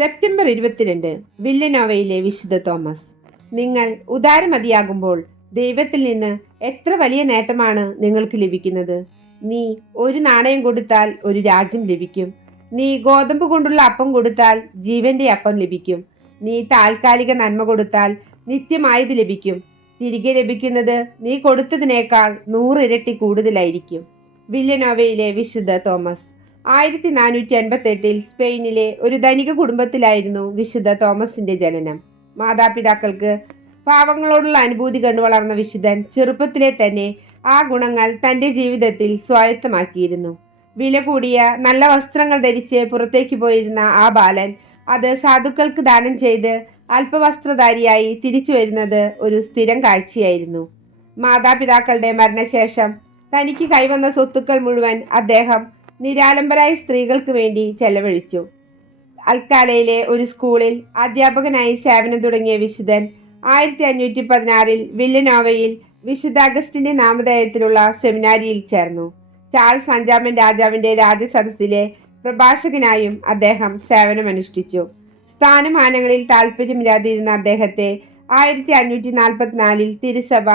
September ഇരുപത്തിരണ്ട് വില്ലനോവയിലെ വിശുദ്ധ Thomas. നിങ്ങൾ ഉദാരമതിയാകുമ്പോൾ ദൈവത്തിൽ നിന്ന് എത്ര വലിയ നേട്ടമാണ് നിങ്ങൾക്ക് ലഭിക്കുന്നത്? നീ ഒരു നാണയം കൊടുത്താൽ ഒരു രാജ്യം ലഭിക്കും. നീ ഗോതമ്പ് കൊണ്ടുള്ള അപ്പം കൊടുത്താൽ ജീവന്റെ അപ്പം ലഭിക്കും. നീ താൽക്കാലിക നന്മ കൊടുത്താൽ നിത്യമായത് ലഭിക്കും. തിരികെ ലഭിക്കുന്നത് നീ കൊടുത്തതിനേക്കാൾ നൂറിരട്ടി കൂടുതലായിരിക്കും. വില്ലനോവയിലെ വിശുദ്ധ തോമസ്. ആയിരത്തി നാനൂറ്റി എൺപത്തെട്ടിൽ സ്പെയിനിലെ ഒരു ധനിക കുടുംബത്തിലായിരുന്നു വിശുദ്ധ തോമസിന്റെ ജനനം. മാതാപിതാക്കൾക്ക് പാവങ്ങളോടുള്ള അനുഭൂതി കണ്ടു വളർന്ന വിശുദ്ധൻ ചെറുപ്പത്തിലെ തന്നെ ആ ഗുണങ്ങൾ തന്റെ ജീവിതത്തിൽ സ്വായത്തമാക്കിയിരുന്നു. വില കൂടിയ നല്ല വസ്ത്രങ്ങൾ ധരിച്ച് പുറത്തേക്ക് പോയിരുന്ന ആ ബാലൻ അത് സാധുക്കൾക്ക് ദാനം ചെയ്ത് അല്പവസ്ത്രധാരിയായി തിരിച്ചു വരുന്നത് ഒരു സ്ഥിരം കാഴ്ചയായിരുന്നു. മാതാപിതാക്കളുടെ മരണശേഷം തനിക്ക് കൈവന്ന സ്വത്തുക്കൾ മുഴുവൻ അദ്ദേഹം നിരാലംബരായ സ്ത്രീകൾക്ക് വേണ്ടി ചെലവഴിച്ചു. അൽക്കാലയിലെ ഒരു സ്കൂളിൽ അധ്യാപകനായി സേവനം തുടങ്ങിയ വിശുദ്ധൻ ആയിരത്തി അഞ്ഞൂറ്റി പതിനാറിൽ വില്ലനോവയിൽ വിശുദ്ധ അഗസ്റ്റിന്റെ നാമധേയത്തിലുള്ള സെമിനാരിയിൽ ചേർന്നു. ചാൾസ് അഞ്ചാമൻ രാജാവിന്റെ രാജസദസ്സിലെ പ്രഭാഷകനായും അദ്ദേഹം സേവനമനുഷ്ഠിച്ചു. സ്ഥാനമാനങ്ങളിൽ താല്പര്യമില്ലാതിരുന്ന അദ്ദേഹത്തെ ആയിരത്തി അഞ്ഞൂറ്റി നാൽപ്പത്തിനാലിൽ തിരുസഭ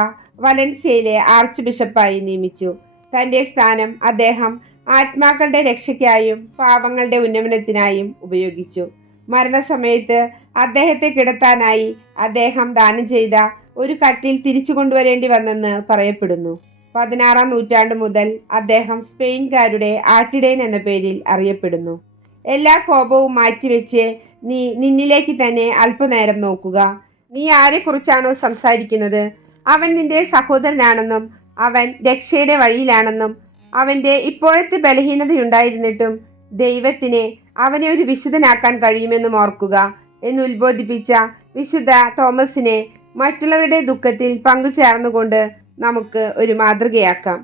വലൻസിയയിലെ ആർച്ച് ബിഷപ്പായി നിയമിച്ചു. തന്റെ സ്ഥാനം അദ്ദേഹം ആത്മാക്കളുടെ രക്ഷയ്ക്കായും പാവങ്ങളുടെ ഉന്നമനത്തിനായും ഉപയോഗിച്ചു. മരണസമയത്ത് അദ്ദേഹത്തെ കിടത്താനായി അദ്ദേഹം ദാനം ചെയ്ത ഒരു കട്ടിൽ തിരിച്ചു കൊണ്ടുവരേണ്ടി വന്നെന്ന് പറയപ്പെടുന്നു. പതിനാറാം നൂറ്റാണ്ട് മുതൽ അദ്ദേഹം സ്പെയിൻകാരുടെ ആട്ടിടയൻ എന്ന പേരിൽ അറിയപ്പെടുന്നു. എല്ലാ കോപവും മാറ്റിവെച്ച് നീ നിന്നിലേക്ക് തന്നെ അല്പനേരം നോക്കുക. നീ ആരെക്കുറിച്ചാണോ സംസാരിക്കുന്നത്? അവൻ നിന്റെ സഹോദരനാണെന്നും അവൻ രക്ഷയുടെ വഴിയിലാണെന്നും അവന്റെ ഇപ്പോഴത്തെ ബലഹീനതയുണ്ടായിരുന്നിട്ടും ദൈവത്തിനെ അവനെ ഒരു വിശുദ്ധനാക്കാൻ കഴിയുമെന്നും ഓർക്കുക എന്ന് ഉത്ബോധിപ്പിച്ച വിശുദ്ധ തോമസിനെ മറ്റുള്ളവരുടെ ദുഃഖത്തിൽ പങ്കുചേർന്നുകൊണ്ട് നമുക്ക് ഒരു മാതൃകയാക്കാം.